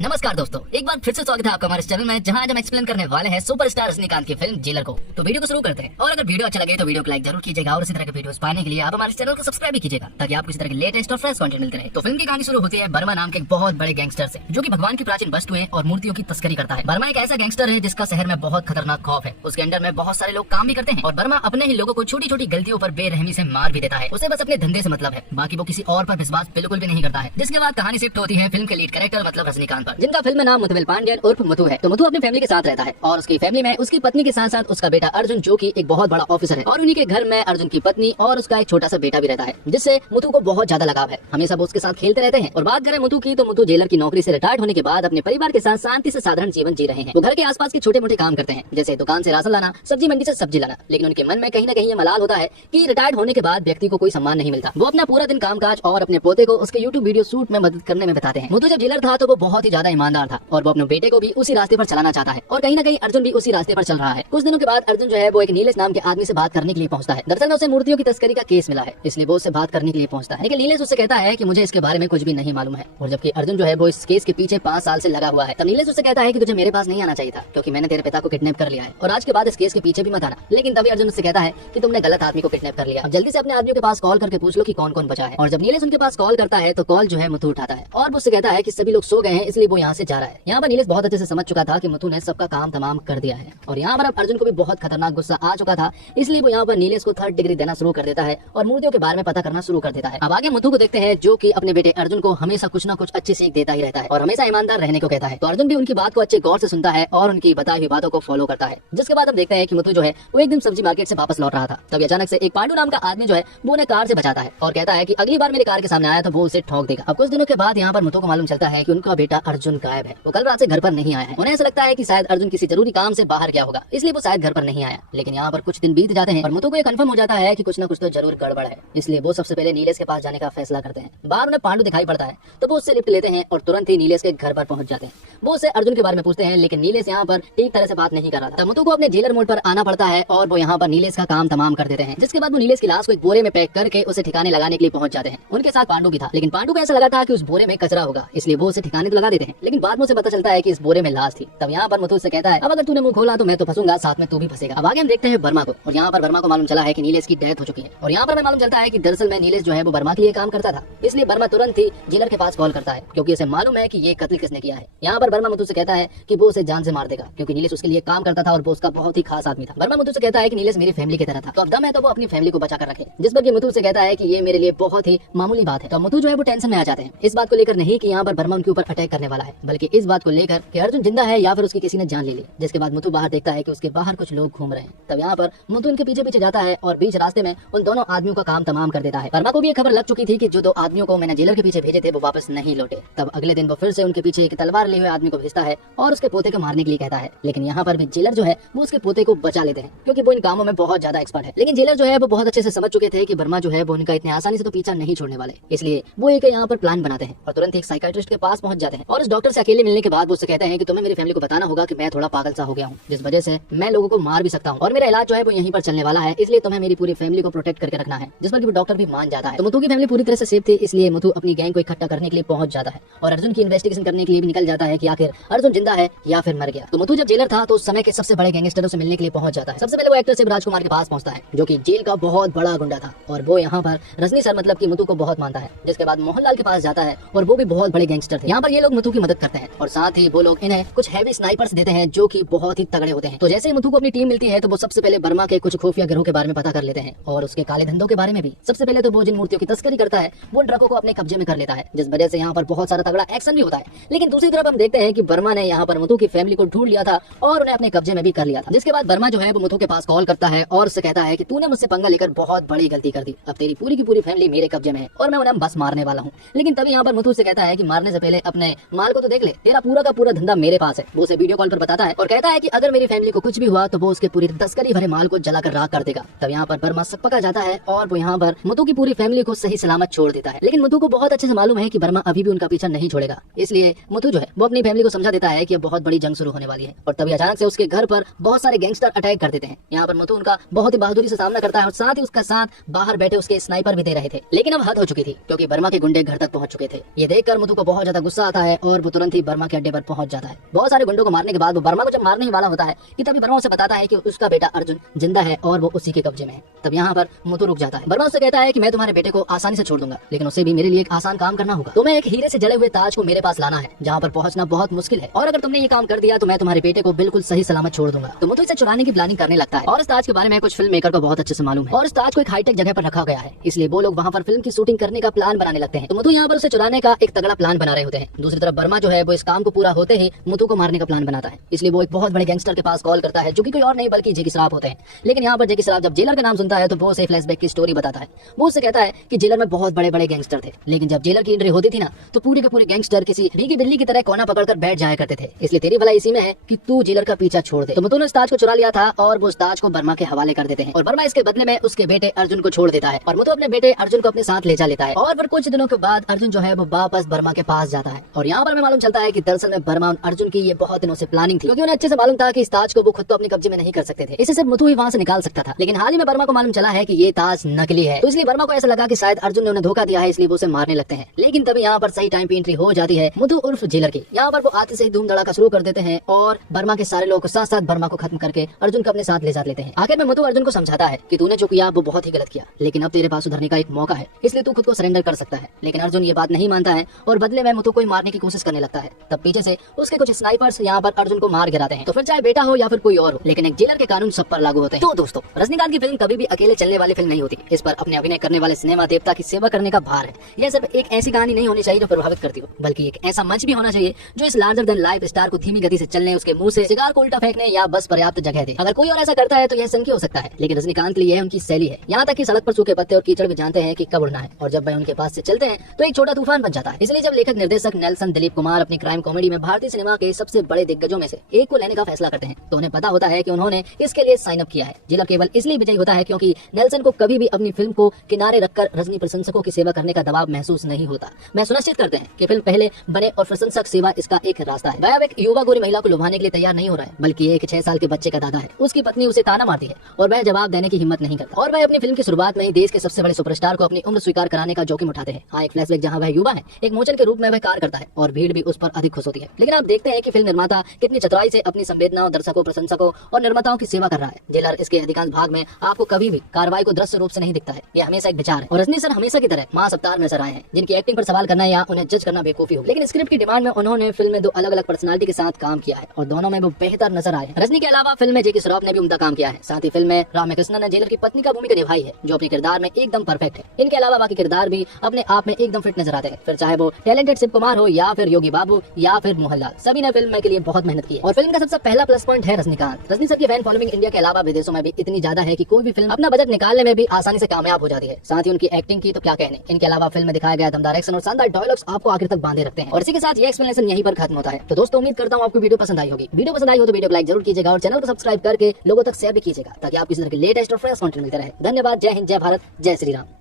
नमस्कार दोस्तों, एक बार फिर से स्वागत है आपका हमारे चैनल में, जहां आज हम एक्सप्लेन करने वाले हैं सुपरस्टार रजनीकांत की फिल्म जेलर को। तो वीडियो को शुरू करते हैं, और अगर वीडियो अच्छा लगे तो वीडियो को लाइक जरूर कीजिएगा, और इसी तरह के वीडियोस पाने के लिए आप हमारे चैनल को सब्सक्राइब भी कीजिएगा, ताकि आपको इसी तरह के लेटेस्ट और फ्रेश कंटेंट मिलते रहे। तो फिल्म की कहानी शुरू होती है बर्मा नाम के एक बहुत बड़े गैंगस्टर से, जो कि भगवान की प्राचीन वस्तुएं और मूर्तियों की तस्करी करता है। बर्मा एक ऐसा गैंगस्टर है जिसका शहर में बहुत खतरनाक खौफ है। उसके अंडर में बहुत सारे लोग काम भी करते हैं, और बर्मा अपने ही लोगों को छोटी छोटी गलतियों पर बेरहमी से मार भी देता है। उसे बस अपने धंधे से मतलब है, बाकी वो किसी और पर विश्वास बिल्कुल भी नहीं करता है। जिसके बाद कहानी शिफ्ट होती है फिल्म के लीड कैरेक्टर मतलब रजनीकांत पर, जिनका फिल्म में नाम मुतविल पांड्यन उर्फ मथु है। तो मथु अपनी फैमिली के साथ रहता है, और उसकी फैमिली में उसकी पत्नी के साथ साथ उसका बेटा अर्जुन, जो कि एक बहुत बड़ा ऑफिसर है, और उन्हीं के घर में अर्जुन की पत्नी और उसका एक छोटा सा बेटा भी रहता है, जिससे मथु को बहुत ज्यादा लगाव है। हमेशा वो उसके साथ खेलते रहते हैं। और बात करें मथु की, तो मथु जेलर की नौकरी से रिटायर्ड होने के बाद अपने परिवार के साथ शांति से साधारण जीवन जी रहे हैं। वो घर के आसपास के छोटे मोटे काम करते हैं, जैसे दुकान से राशन लाना, सब्जी मंडी से सब्जी लाना। लेकिन उनके मन में कहीं न कहीं ये मलाल होता है कि रिटायर्ड होने के बाद व्यक्ति को कोई सम्मान नहीं मिलता। वो अपना पूरा दिन कामकाज और अपने पोते को उसके यूट्यूब वीडियो शूट में मदद करने में बिताते हैं। मथु जब जेलर था तो वो बहुत ही ज्यादा ईमानदार था, और वो अपने बेटे को भी उसी रास्ते पर चलाना चाहता है, और कहीं ना कहीं अर्जुन भी उसी रास्ते पर चल रहा है। कुछ दिनों के बाद अर्जुन जो है वो एक नीलेश नाम के आदमी से बात करने के लिए पहुंचता है। दरअसल में उसे मूर्तियों की तस्करी का केस मिला है, इसलिए वो उससे बात करने के लिए पहुंचता है। लेकिन नीलेश उससे कहता है कि मुझे इसके बारे में कुछ भी नहीं मालूम है। और जबकि अर्जुन जो है वो इस केस के पीछे 5 साल से लगा हुआ है, तब नीलेश उससे कहता है कि तुझे मेरे पास नहीं आना चाहिए था, क्योंकि मैंने तेरे पिता को किडनैप कर लिया है, और आज के बाद इस केस के पीछे भी मत आना। लेकिन तभी अर्जुन उससे कहता है कि तुमने गलत आदमी को किडनैप कर लिया, अब जल्दी से अपने आदमियों के पास कॉल करके पूछ लो कि कौन कौन बचा है। और जब नीलेश उनके पास कॉल करता है तो कॉल जो है मथु उठाता है, और वो उससे कहता है कि सभी लोग सो गए हैं, इसलिए वो यहाँ से जा रहा है। यहाँ पर नीलेश बहुत अच्छे से समझ चुका था कि मथु ने सबका काम तमाम कर दिया है, और यहाँ पर अब अर्जुन को भी बहुत खतरनाक गुस्सा आ चुका था, इसलिए वो यहाँ पर नीलेश को 3rd डिग्री देना शुरू कर देता है, और मूर्तियों के बारे में पता करना शुरू कर देता है। अब आगे मथु को देखते हैं, जो कि अपने बेटे अर्जुन को हमेशा कुछ ना कुछ अच्छी सीख देता ही रहता है, और हमेशा ईमानदार रहने को कहता है। तो अर्जुन भी उनकी बात को अच्छे गौर से सुनता है, और उनकी बताई हुई बातों को फॉलो करता है। जिसके बाद हम देखते हैं कि मथु जो है वो एक दिन सब्जी मार्केट से वापस लौट रहा था, तभी अचानक से एक पांडु नाम का आदमी जो है वो उन्हें कार से बचाता है, और कहता है कि अगली बार मेरी कार के सामने आया तो वो उसे ठोक देगा। अब कुछ दिनों के बाद यहाँ पर मथु को मालूम चलता है कि उनका बेटा अर्जुन गायब है। वो कल रात से घर पर नहीं आया है। उन्हें ऐसा लगता है कि शायद अर्जुन किसी जरूरी काम से बाहर गया होगा, इसलिए वो शायद घर पर नहीं आया। लेकिन यहाँ पर कुछ दिन बीत जाते हैं, और मथु को ये कंफर्म हो जाता है कि कुछ ना कुछ तो जरूर गड़बड़ है, इसलिए वो सबसे पहले नीलेश के पास जाने का फैसला करते हैं। बाहर उन्हें पांडु दिखाई पड़ता है, तो वो उससे लिफ्ट लेते हैं और तुरंत ही नीलेश के घर पर पहुंच जाते हैं। वो उससे अर्जुन के बारे में पूछते हैं, लेकिन नीलेश यहाँ पर ठीक तरह से बात नहीं कर रहा था। मथु को अपने जेलर मोड पर आना पड़ता है, और वो यहाँ पर नीलेश का काम तमाम कर देते हैं। जिसके बाद वो नीलेश की लाश को एक बोरे में पैक करके उसे ठिकाने लगाने के लिए पहुंच जाते हैं। उनके साथ पांडु भी था, लेकिन पांडु को ऐसा लगा था कि उस बोरे में कचरा होगा, इसलिए वो उसे ठिकाने तो लगा देते हैं। लेकिन बाद में उसे पता चलता है कि इस बोरे में लाश थी। तब यहाँ पर मथु से कहता है, अब अगर तूने मुंह खोला तो मैं तो फंसूंगा, साथ में तू भी फंसेगा। अब आगे हम देखते हैं बर्मा को, और यहाँ पर बर्मा को मालूम चला है कि नीलेश की डेथ हो चुकी है। और यहाँ पर हमें मालूम चलता है कि दरअसल में नीलेश जो है वो बर्मा के लिए काम करता था, इसलिए बर्मा तुरंत ही जेलर के पास कॉल करता है, क्योंकि उसे मालूम है कि ये कत्ल किसने किया है। यहाँ पर बर्मा मथु से कहता है कि वो उसे जान से मार देगा, क्योंकि नीलेश उसके लिए काम करता था और वो उसका बहुत ही खास आदमी था। बर्मा मथु से कहता है कि नीलेश मेरी फैमिली की तरह था, तो अब दम है तो वो अपनी फैमिली को बचा कर रखे। जिस पर मथु से कहता है कि ये मेरे लिए बहुत ही मामूली बात है। तो मथु जो है वो टेंशन में आ जाते हैं, इस बात को लेकर नहीं कि यहाँ पर बर्मा उनके ऊपर अटैक करने वाला है, बल्कि इस बात को लेकर कि अर्जुन जिंदा है या फिर उसकी किसी ने जान ले ली। जिसके बाद मथु बाहर देखता है कि उसके बाहर कुछ लोग घूम रहे हैं। तब यहाँ पर मथु उनके पीछे पीछे जाता है, और बीच रास्ते में उन दोनों आदमियों का काम तमाम कर देता है। बर्मा को भी ये खबर लग चुकी थी कि जो 2 आदमियों को मैंने जेलर के पीछे भेजे थे वो वापस नहीं लौटे। तब अगले दिन वो फिर से उनके पीछे एक तलवार लिए हुए आदमी को भेजता है, और उसके पोते को मारने के लिए कहता है। लेकिन यहाँ पर भी जेलर जो है वो उसके पोते को बचा लेते हैं, क्योंकि वो इन कामों में बहुत ज्यादा एक्सपर्ट है। लेकिन जेलर जो है वो बहुत अच्छे से समझ चुके थे कि बर्मा जो है वो उनका इतनी आसानी से तो पीछा नहीं छोड़ने वाले, इसलिए वो एक यहाँ पर प्लान बनाते हैं, और तुरंत एक साइकियाट्रिस्ट के पास पहुंच जाते हैं। और उस डॉक्टर से अकेले मिलने के बाद वो उससे कहते हैं कि तुम्हें मेरी फैमिली को बताना होगा कि मैं थोड़ा पागल सा हो गया हूँ, जिस वजह से मैं लोगों को मार भी सकता हूँ, और मेरा इलाज जो है वो यहीं पर चलने वाला है, इसलिए तुम्हें मेरी पूरी फैमिली को प्रोटेक्ट करके रखना है। जिस पर वो डॉक्टर भी मान जाता है। तो मथु की फैमिली पूरी तरह से सेफ थी, इसलिए मथु अपनी गैंग को इकट्ठा करने के लिए पहुंच जाता है, और अर्जुन की इन्वेस्टिगेशन करने के लिए भी निकल जाता है कि आखिर अर्जुन जिंदा है या फिर मर गया। तो मथु जब जेलर था तो उस समय के सबसे बड़े गैंगस्टरों से मिलने के लिए पहुंच जाता है। सबसे पहले वो एक्टर शिव राजकुमार के पास पहुंचता है, जो कि जेल का बहुत बड़ा गुंडा था, और वो यहाँ पर रजनी सर मतलब कि मथु को बहुत मानता है। जिसके बाद मोहनलाल के पास जाता है, और वो भी बहुत बड़े गैंगस्टर थे। यहाँ पर ये लोग मथु की मदद करते हैं, और साथ ही वो लोग इन्हें कुछ हैवी स्नाइपर्स देते हैं, जो कि बहुत ही तगड़े होते हैं। तो जैसे ही मथु को अपनी टीम मिलती है तो वो सबसे पहले बर्मा के कुछ खुफिया गिरोह के बारे में पता कर लेते हैं, और उसके काले धंधों के बारे में भी। सबसे पहले तो वो जिन मूर्तियों की तस्करी करता है वो ट्रकों को अपने कब्जे में कर लेता है, जिस वजह से यहाँ पर बहुत सारा तगड़ा एक्शन भी होता है। लेकिन दूसरी तरफ हम देखते हैं कि बर्मा ने यहाँ पर मथु की फैमिली को ढूंढ लिया था, और उन्हें अपने कब्जे में भी कर लिया था। जिसके बाद बर्मा जो है वो मथु के पास कॉल करता है, और उससे कहता है कि तूने मुझसे पंगा लेकर बहुत बड़ी गलती कर दी, अब तेरी पूरी की पूरी फैमिली मेरे कब्जे में है, और मैं उन्हें बस मारने वाला हूँ। लेकिन तभी यहाँ पर मथु से कहता है कि मारने से पहले अपने माल को तो देख ले, तेरा पूरा का पूरा धंधा मेरे पास है। वो उसे वीडियो कॉल पर बताता है, और कहता है कि अगर मेरी फैमिली को कुछ भी हुआ तो वो उसके पूरी तस्करी भरे माल को जलाकर राख कर देगा। तब यहाँ पर बर्मा सकपका जाता है, और वो यहाँ पर मथु की पूरी फैमिली को सही सलामत छोड़ देता है। लेकिन मथु को बहुत अच्छे से मालूम है कि बर्मा अभी भी उनका पीछा नहीं छोड़ेगा, इसलिए मथु जो है वो अपनी फैमिली को समझा देता है कि अब बहुत बड़ी जंग शुरू होने वाली है। और तभी अचानक से उसके घर पर बहुत सारे गैंगस्टर अटैक कर देते हैं। यहाँ पर मथु उनका बहुत ही बहादुरी से सामना करता है, और साथ ही उसका साथ बाहर बैठे उसके स्नाइपर भी दे रहे थे। लेकिन अब हद हो चुकी थी, क्योंकि बर्मा के गुंडे घर तक पहुंच चुके थे। ये देखकर मथु को बहुत ज्यादा गुस्सा आता है, और वो तुरंत ही बर्मा के अड्डे पर पहुंच जाता है। बहुत सारे गुंडों को मारने के बाद वो बर्मा को जब मारने ही वाला होता है कि तभी बर्मा उसे बताता है कि उसका बेटा अर्जुन जिंदा है और वो उसी के कब्जे में है। तब यहाँ पर मुथु रुक जाता है। बर्मा उससे कहता है कि मैं तुम्हारे बेटे को आसानी से छोड़ दूंगा, लेकिन उसे भी मेरे लिए एक आसान काम करना होगा। तुम्हें एक हीरे से जले हुए ताज को मेरे पास लाना है, जहाँ पर पहुंचना बहुत मुश्किल है, और अगर तुमने ये काम कर दिया तो मैं तुम्हारे बेटे को बिल्कुल सही सलामत छोड़ दूंगा। तो मुथु इसे चुराने की प्लानिंग करने लगता है, और इस ताज के बारे में कुछ फिल्म मेकर को बहुत अच्छे से मालूम है, और इस ताज को एक हाईटेक जगह पर रखा गया है, इसलिए वो लोग वहाँ पर फिल्म की शूटिंग करने का प्लान बनाने लगते हैं। तो मुथु यहाँ पर उसे चुराने का एक तगड़ा प्लान बना रहे होते हैं। दूसरी तरफ बर्मा जो है वो इस काम को पूरा होते ही मुथु को मारने का प्लान बनाता है, इसलिए वो एक बहुत बड़े गैंगस्टर के पास कॉल करता है, जो कि कोई और नहीं बल्कि जेकी श्रॉफ होते हैं। लेकिन यहाँ पर जेकी श्रॉफ जब जेलर का नाम सुनता है तो वो उसे फ्लैशबैक की स्टोरी बताता है। वो उससे कहता है कि जेलर में बहुत बड़े बड़े गैंगस्टर थे, लेकिन जब जेलर की एंट्री होती थी ना तो पूरे के पूरे गैंगस्टर किसी भीगी बिल्ली की तरह कोना पकड़कर बैठ जाया करते थे। इसलिए तेरी भलाई इसी में है कि तू जेलर का पीछा छोड़ दे। तो मुथु ने इस ताज को चुरा लिया था और वो उस ताज को बर्मा के हवाले कर देते हैं, और बर्मा इसके बदले में उसके बेटे अर्जुन को छोड़ देता है, और मुथु अपने बेटे अर्जुन को अपने साथ ले जा लेता है। और फिर कुछ दिनों के बाद अर्जुन जो है वो वापस बर्मा के पास जाता है, और यहाँ पर हमें मालूम चलता है कि दरअसल में बर्मा और अर्जुन की ये बहुत दिनों से प्लानिंग थी, क्योंकि उन्हें अच्छे से मालूम था कि इस ताज को वो खुद तो अपने कब्जे में नहीं कर सकते थे, इसे सिर्फ मुथु ही वहाँ से निकाल सकता था। लेकिन हाल ही में बर्मा को मालूम चला है कि ये ताज नकली है, तो इसलिए बर्मा को ऐसा लगा कि शायद अर्जुन ने उन्हें धोखा दिया है, इसलिए वो उसे मारने लगते हैं। लेकिन तभी यहाँ पर सही टाइम पे एंट्री हो जाती है मुथु उर्फ जेलर की। यहाँ पर वो आते से ही धूम धड़ाका शुरू कर देते हैं और बर्मा के सारे लोगों के साथ साथ बर्मा को खत्म करके अर्जुन को अपने साथ ले जा लेते हैं। आखिर में मुथु अर्जुन को समझाता है कि तूने जो किया वो बहुत ही गलत किया, लेकिन अब तेरे पास सुधरने का एक मौका है, इसलिए तू खुद को सरेंडर कर सकता है। लेकिन अर्जुन ये बात नहीं मानता है और बदले में मुथु को मारने की कोशिश करने लगता है। तब पीछे से उसके कुछ स्नाइपर्स यहाँ पर अर्जुन को मार गिराते हैं। तो फिर चाहे बेटा हो या फिर कोई और हो, लेकिन एक जेलर के कानून सब पर लागू होते हैं। तो दोस्तों, रजनीकांत की फिल्म कभी भी अकेले चलने वाली फिल्म नहीं होती। इस पर अपने अभिनय करने वाले सिनेमा देवता की सेवा करने का भार है। यह सिर्फ एक ऐसी कहानी नहीं होनी चाहिए जो प्रभावित करती हो, बल्कि एक ऐसा मंच भी होना चाहिए जो इस लार्जर देन लाइफ स्टार को धीमी गति से चलने, उसके मुंह से सिगार को उल्टा फेंकने या बस पर्याप्त जगह दे। अगर कोई और ऐसा करता है तो यह सनकी हो सकता है, लेकिन रजनीकांत के लिए यह उनकी शैली है। यहाँ तक कि सड़क पर सूखे पत्ते और कीचड़ भी जानते हैं कि कब उड़ना है, और जब वह उनके पास से चलते हैं तो एक छोटा तूफान बन जाता है। इसलिए जब लेखक निर्देशक नेल्सन दिलीप कुमार अपनी क्राइम कॉमेडी में भारतीय सिनेमा के सबसे बड़े दिग्गजों में से एक को लेने का फैसला करते हैं, तो उन्हें पता होता है कि उन्होंने इसके लिए साइन अप किया है। जेलर केवल इसलिए विजयी होता है क्योंकि नेल्सन को कभी भी अपनी फिल्म को किनारे रखकर रजनी प्रशंसकों की सेवा करने का दबाव महसूस नहीं होता। मैं सुनिश्चित करते हैं कि फिल्म पहले बने और प्रशंसक सेवा इसका एक रास्ता है। वह अब एक युवा गोरी महिला को लुभाने के लिए तैयार नहीं हो रहा है, बल्कि एक 6 साल के बच्चे का दादा है। उसकी पत्नी उसे ताना मारती है और वह जवाब देने की हिम्मत नहीं करता, और वह अपनी फिल्म की शुरुआत में ही देश के सबसे बड़े सुपरस्टार को अपनी उम्र स्वीकार कराने का जोखिम उठाते हैं। हाँ, एक फ्लैशबैक जहाँ वह युवा है, एक मोचन के रूप में वह कार्य करता है और भीड़ भी उस पर अधिक खुश होती है। लेकिन आप देखते हैं कि फिल्म निर्माता कितनी चतुराई से अपनी संवेदनाओं, दर्शकों, प्रशंसकों और निर्माताओं की सेवा कर रहा है। जेलर इसके अधिकांश भाग में आपको कभी भी कार्रवाई को दृश्य रूप से नहीं दिखता है, यह हमेशा एक विचार है। और रजनी सर हमेशा की तरह मास अवतार नजर आए हैं, जिनकी एक्टिंग पर सवाल करना या उन्हें जज करना बेवकूफी हो। लेकिन स्क्रिप्ट की डिमांड में उन्होंने फिल्म में 2 अलग-अलग पर्सनालिटी के साथ काम किया है और दोनों में वो बेहतर नजर आए। रजनी के अलावा फिल्म में जेकी श्रॉफ ने भी उम्दा काम किया है। साथ ही फिल्म में रामकृष्णन ने जेलर की पत्नी का भूमिका निभाई है, जो अपने किरदार में एकदम परफेक्ट है। इनके अलावा बाकी किरदार भी अपने आप में एकदम फिट नजर आते हैं, फिर चाहे वो टैलेंटेड शिव कुमार हो या फिर योगी बाबू या फिर मोहनलाल, सभी ने फिल्म के लिए बहुत मेहनत की है। और फिल्म का सबसे पहला प्लस पॉइंट है रजनीकांत। रजनी सर की फैन फॉलोइंग इंडिया के अलावा विदेशों में भी इतनी ज्यादा है कि कोई भी फिल्म अपना बजट निकालने में भी आसानी से कामयाब हो जाती है। साथ ही उनकी एक्टिंग की तो क्या कहने। इनके अलावा फिल्म में दिखाया गया दमदार एक्शन और शानदार डायलॉग्स आपको आखिर तक बांधे रखते हैं। और इसी के साथ ये एक्सप्लेनेशन यहीं पर खत्म होता है। तो दोस्तों, उम्मीद करता हूँ आपको वीडियो पसंद आई होगी। वीडियो पसंद आई हो तो वीडियो को लाइक जरूर कीजिएगा और चैनल को सब्सक्राइब करके लोगों तक शेयर भी कीजिएगा, ताकि आप किसी तरह के लेटेस्ट और फ्रेश कंटेंट मिलते रहे। धन्यवाद। जय हिंद, जय भारत, जय श्री राम।